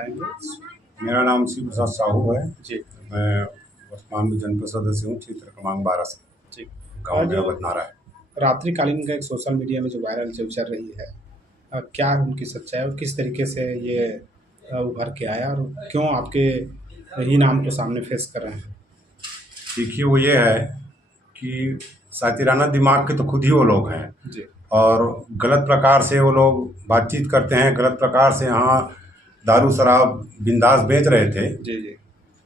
बताएंगे। मेरा नाम शिव प्रसाद साहू है जी मैं वर्तमान में जनपद सदस्य हूँ क्षेत्र क्रमांक 12 से। जी। गाँव मेरा जो बदनारा है। रात्रिकालीन का एक सोशल मीडिया में जो वायरल जो चल रही है, क्या है उनकी सच्चाई और किस तरीके से ये उभर के आया और क्यों आपके ही नाम को सामने फेस कर रहे हैं? देखिए वो ये है कि सातिराना दिमाग के तो खुद ही वो लोग हैं जी और गलत प्रकार से वो लोग बातचीत करते हैं। गलत प्रकार से यहाँ दारू शराब बिंदास बेच रहे थे जी जी।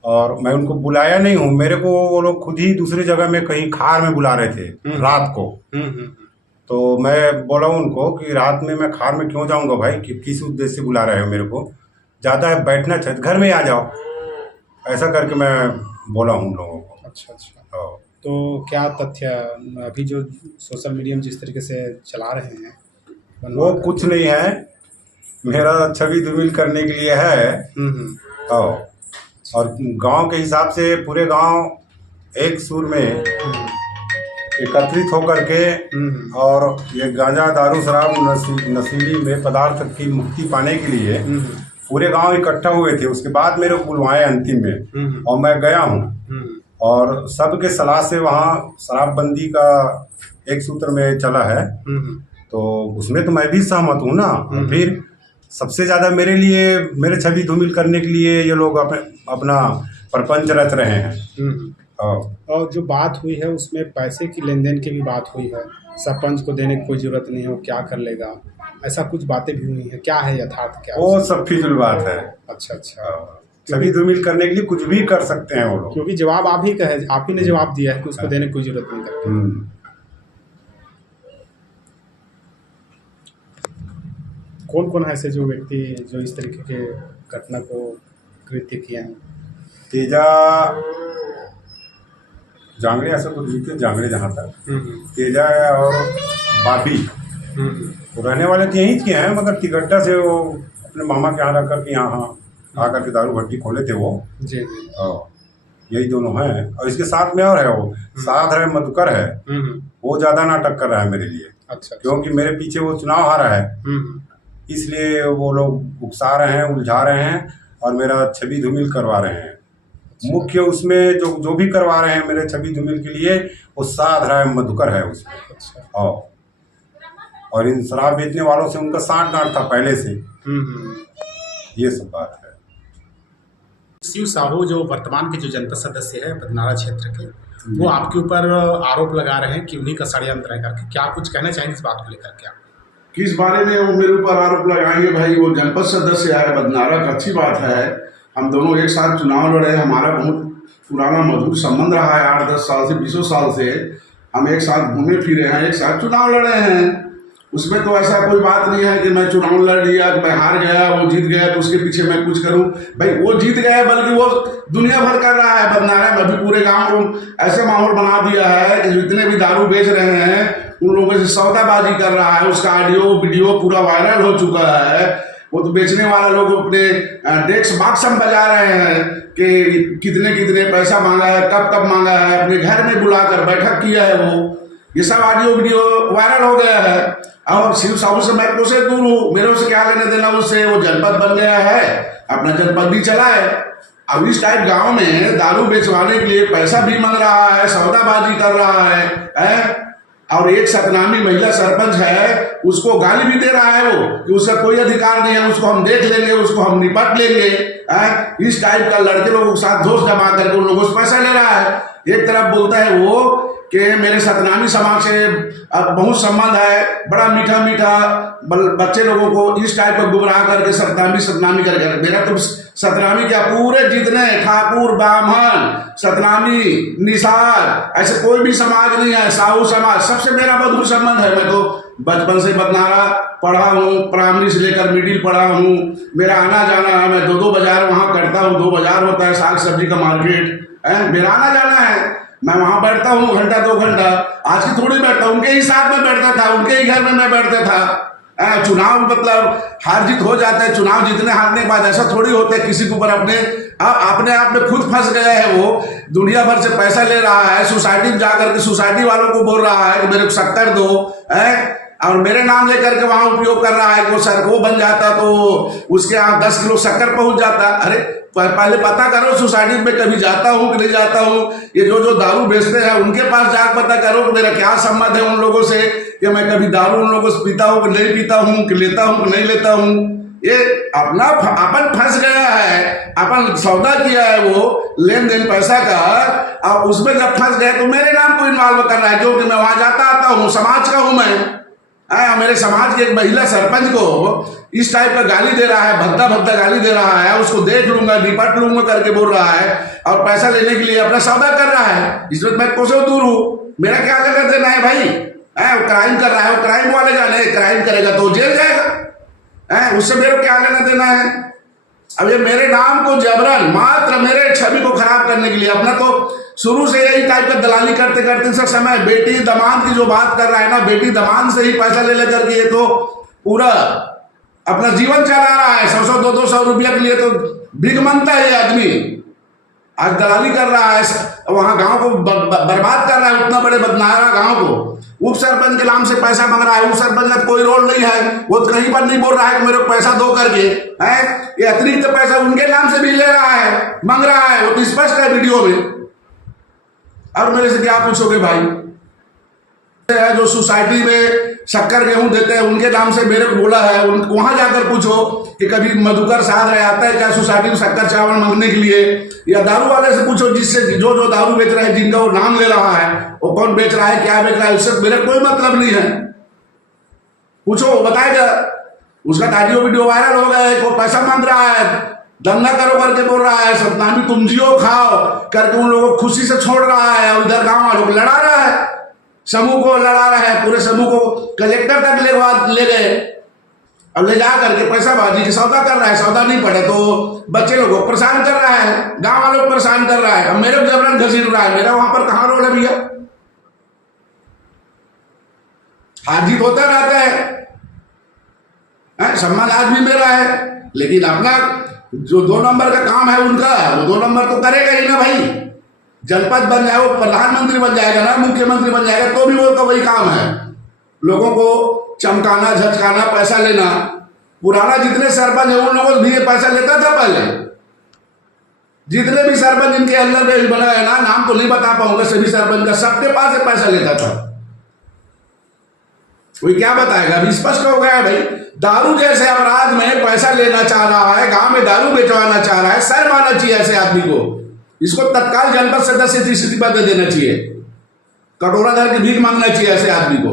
और मैं उनको बुलाया नहीं हूँ। मेरे को वो लोग खुद ही दूसरी जगह में कहीं खार में बुला रहे थे रात को। हम्म। तो मैं बोला उनको कि रात में मैं खार में क्यों जाऊंगा भाई, कि किस उद्देश्य से बुला रहे हो मेरे को, ज़्यादा है बैठना चाहिए घर में आ जाओ, ऐसा करके मैं बोला हूँ उन लोगों को। अच्छा। हाँ। तो क्या तथ्य अभी जो सोशल मीडिया में जिस तरीके से चला रहे हैं वो कुछ नहीं है, मेरा छवि धूमिल करने के लिए है। हाँ। और गांव के हिसाब से पूरे गांव एक सुर में एकत्रित होकर के और ये गांजा दारू शराब नशीली में पदार्थ की मुक्ति पाने के लिए पूरे गांव इकट्ठा हुए थे। उसके बाद मेरे को बुलवाए अंतिम में और मैं गया हूं और सबके सलाह से वहाँ शराबबंदी का एक सूत्र में चला है। तो उसमें तो मैं भी सहमत हूँ ना। फिर सबसे ज़्यादा मेरे लिए मेरे छवि धूमिल करने के लिए ये लोग अपना प्रपंच रच रहे हैं। और जो बात हुई है उसमें पैसे की लेन देन की भी बात हुई है, सरपंच को देने की कोई जरूरत नहीं है, वो क्या कर लेगा, ऐसा कुछ बातें भी हुई हैं। क्या है यथार्थ, क्या वो सब फिजूल बात है। अच्छा। छवि धूमिल करने के लिए कुछ भी कर सकते हैं वो लोग, क्योंकि जवाब आप ही ने जवाब दिया है कि उसको देने की कोई जरूरत नहीं करती। कौन कौन है ऐसे जो व्यक्ति जो इस तरीके के घटना को कृत्य किए हैं? तेजा जांगड़े, ऐसा कुछ लिखते जांगड़े जहाँ तक तेजा और बाबी वो रहने वाले तो यहीं के हैं, मगर तिगड्डा से वो अपने मामा के यहाँ रह करके यहाँ आकर के दारू भट्टी खोले थे वो। जी। यही दोनों हैं और इसके साथ में और है वो साथ है मधुकर है, वो ज्यादा नाटक कर रहा है मेरे लिए। अच्छा। क्योंकि मेरे पीछे वो चुनाव हारा है, इसलिए वो लोग उकसा रहे हैं, उलझा रहे हैं और मेरा छवि धूमिल करवा रहे हैं। मुख्य उसमें जो भी करवा रहे हैं मेरे छवि धूमिल के लिए वो साध रहा है मधुकर है उसमें। अच्छा। और इन शराब बेचने वालों से उनका साठ गांठ था पहले से। ये सब बात है। शिव साहू जो वर्तमान के जो जनपद सदस्य है बदनारा क्षेत्र के, वो आपके ऊपर आरोप लगा रहे हैं कि उन्हीं का षड्यंत्र है करके, क्या कुछ कहना चाहेंगे इस बात को लेकर? क्या किस बारे में वो मेरे ऊपर आरोप लगाएंगे? भाई वो जनपद सदस्य है बदनारा का, अच्छी बात है। हम दोनों एक साथ चुनाव लड़े, हमारा बहुत पुराना मधुर संबंध रहा है, 8-10 साल से 20 साल से हम एक साथ घूमे फिरे हैं, एक साथ चुनाव लड़े हैं। उसमें तो ऐसा कोई बात नहीं है कि मैं चुनाव लड़ लिया, कि मैं हार गया, वो जीत गया तो उसके पीछे मैं कुछ करूं। भाई वो जीत गया, बल्कि वो दुनिया भर कर रहा है बदनारा में। अभी पूरे गांव को ऐसे माहौल बना दिया है कि जितने भी दारू बेच रहे हैं उन लोगों से सौदाबाजी कर रहा है। उसका ऑडियो वीडियो पूरा वायरल हो चुका है। वो तो बेचने वाले लोग अपने डेस्क बॉक्स में बजा रहे हैं कि कितने कितने पैसा मांगा है, कब कब मांगा है, अपने घर में बुलाकर बैठक किया है। वो ये सब ऑडियो वीडियो वायरल हो गया है। और शिव साहू से मैं तो से दूर हूँ, मेरे से क्या लेने देना उससे। वो जनपद बन गया है, अपना जनपद भी चला है। अब इस टाइप गांव में दारू बेचवाने के लिए पैसा भी मांग रहा है, सौदाबाजी कर रहा है। और एक सतनामी महिला सरपंच है, उसको गाली भी दे रहा है वो कि उसका कोई अधिकार नहीं है, उसको हम देख लेंगे, उसको हम निपट लेंगे। इस टाइप का लड़के लोगों के साथ दोस्त जमा करके उन लोगों से पैसा ले रहा है। एक तरफ बोलता है वो कि मेरे सतनामी समाज से बहुत संबंध है, बड़ा मीठा मीठा बच्चे लोगों को इस टाइप का गुमराह करके सतनामी करके। मेरा तो सतनामी क्या, पूरे जितने ठाकुर ब्राह्मण सतनामी निषाद ऐसे कोई भी समाज नहीं है, साहू समाज सबसे मेरा मधुर संबंध है। मैं तो बचपन से बदनारा पढ़ा हूँ, प्राइमरी से लेकर मिडिल पढ़ा हूँ। मेरा आना जाना है, मैं 2 बाजार वहाँ करता हूँ। 2 बाजार होता है साग सब्जी का मार्केट है, मेरा आना जाना है। मैं वहाँ बैठता हूँ घंटा 2 घंटा, आज की थोड़ी बैठता हूँ, उनके ही साथ में बैठता था, उनके ही घर में मैं बैठता था। चुनाव मतलब हार जीत हो जाता है, चुनाव जीतने हारने के बाद ऐसा थोड़ी होता है किसी के ऊपर अपने आप में खुद फंस गया है। वो दुनिया भर से पैसा ले रहा है, सोसाइटी में जाकर के सोसाइटी वालों को बोल रहा है कि मेरे को 70 दो है। और मेरे नाम लेकर के वहां उपयोग कर रहा है कि वो सर वो बन जाता तो उसके यहाँ 10 किलो शक्कर पहुंच जाता। अरे पहले पता करो सोसाइटी में कभी जाता हूँ कि नहीं जाता हूँ। ये जो दारू बेचते हैं उनके पास जाकर पता करो कि मेरा क्या संबंध है उन लोगों से, कि मैं कभी दारू उन लोगों से पीता हूँ कि नहीं पीता हूँ, कि लेता हूँ कि नहीं लेता हूँ। ये अपन फंस गया है, अपन सौदा किया है वो लेन देन पैसा का, और उसमें जब फंस गए तो मेरे नाम को इन्वॉल्व कर रहा है, क्योंकि मैं वहां जाता आता हूँ, समाज का हूं मैं। मेरे समाज के एक महिला सरपंच को इस टाइप का गाली दे रहा है, भद्दा भद्दा गाली दे रहा है, उसको देख लूंगा निपट लूंगा करके बोल रहा है, और पैसा लेने के लिए अपना सौदा कर रहा है। इसमें मैं कोसों दूर हूं, मेरा क्या लेकर देना है भाई? वो क्राइम कर रहा है, वो क्राइम वाले जाने, क्राइम करेगा तो जेल जाएगा, उससे मेरे क्या लेना देना है? अब ये मेरे नाम को जबरन मात्र मेरे छवि को खराब करने के लिए, अपना तो शुरू से यही टाइप का दलाली करते करते सर समय बेटी दमाद की जो बात कर रहा है ना, बेटी दमाद से ही पैसा ले लेकर के ये तो पूरा अपना जीवन चला रहा है। 100-100 200 रुपया के लिए तो भीख मांगता है ये आदमी, आज दलाली कर रहा है, वहां गांव को बर्बाद कर रहा है, उतना बड़े बदनारा गांव को। उप सरपंच के नाम से पैसा मांग रहा है, उप सरपंच का कोई रोल नहीं है, वो कहीं पर नहीं बोल रहा है कि मेरे को पैसा दो करके, है ये अतिरिक्त पैसा उनके नाम से भी ले रहा है, मांग रहा है, वो तो स्पष्ट है वीडियो में। और मेरे से क्या पूछोगे भाई? जो सोसाइटी में शक्कर गेहूं देते हैं उनके नाम से मेरे को बोला है, वहां जाकर पूछो कि कभी मधुकर साहब रहे आता है क्या सोसाइटी में शक्कर चावल मांगने के लिए, या दारू वाले से पूछो जिससे जो दारू बेच रहे हैं, जिनका वो नाम ले रहा है, वो कौन बेच रहा है, क्या बेच रहा है, उससे मेरे कोई मतलब नहीं है। पूछो, बताएगा। उसका ताजियो वीडियो वायरल हो गया है, वो पैसा मांग रहा है, दंगा करो करके बोल रहा है, सतनामी तुम जियो खाओ करके उन लोगों को खुशी से छोड़ रहा है, और इधर गांव वालों को लड़ा रहा है, समूह को लड़ा रहा है, पूरे समूह को कलेक्टर तक ले गए, अब ले जा करके पैसाबाजी की सौदा कर रहा है। सौदा नहीं पड़े तो बच्चे लोगों को परेशान कर रहा है, गांव वालों को परेशान कर रहा है, अब मेरे को जबरन घसीट रहा है। मेरा वहां पर कहां रोल है भैया? हार जीत होता रहता है, सम्मान आज भी मेरा है, लेकिन अपना जो 2 नंबर का काम है उनका, वो 2 नंबर तो करेगा ही ना भाई। जनपद बन जाए, वो प्रधानमंत्री बन जाएगा ना, मुख्यमंत्री बन जाएगा, तो भी वो का वही काम है, लोगों को चमकाना, झटकाना, पैसा लेना। पुराना जितने सरपंच है उन लोगों से भी ये पैसा लेता था पहले, जितने भी सरपंच इनके अंदर में बना है ना, नाम तो नहीं बता पाऊंगा सभी सरपंच का, सबके पास से पैसा लेता था। कोई क्या बताएगा? अभी स्पष्ट हो गया है भाई, दारू जैसे अपराध में पैसा लेना चाह रहा है, गांव में दारू बेचवाना चाह रहा है, शर्म आना चाहिए ऐसे आदमी को। इसको तत्काल जनपद सदस्य इस्तीफा दे देना चाहिए, कटोरा धर के भीख मांगना चाहिए ऐसे आदमी को।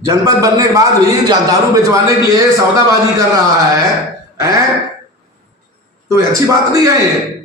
जनपद बनने के बाद भी दारू बेचवाने के लिए सौदाबाजी कर रहा है, तो अच्छी बात नहीं है ये।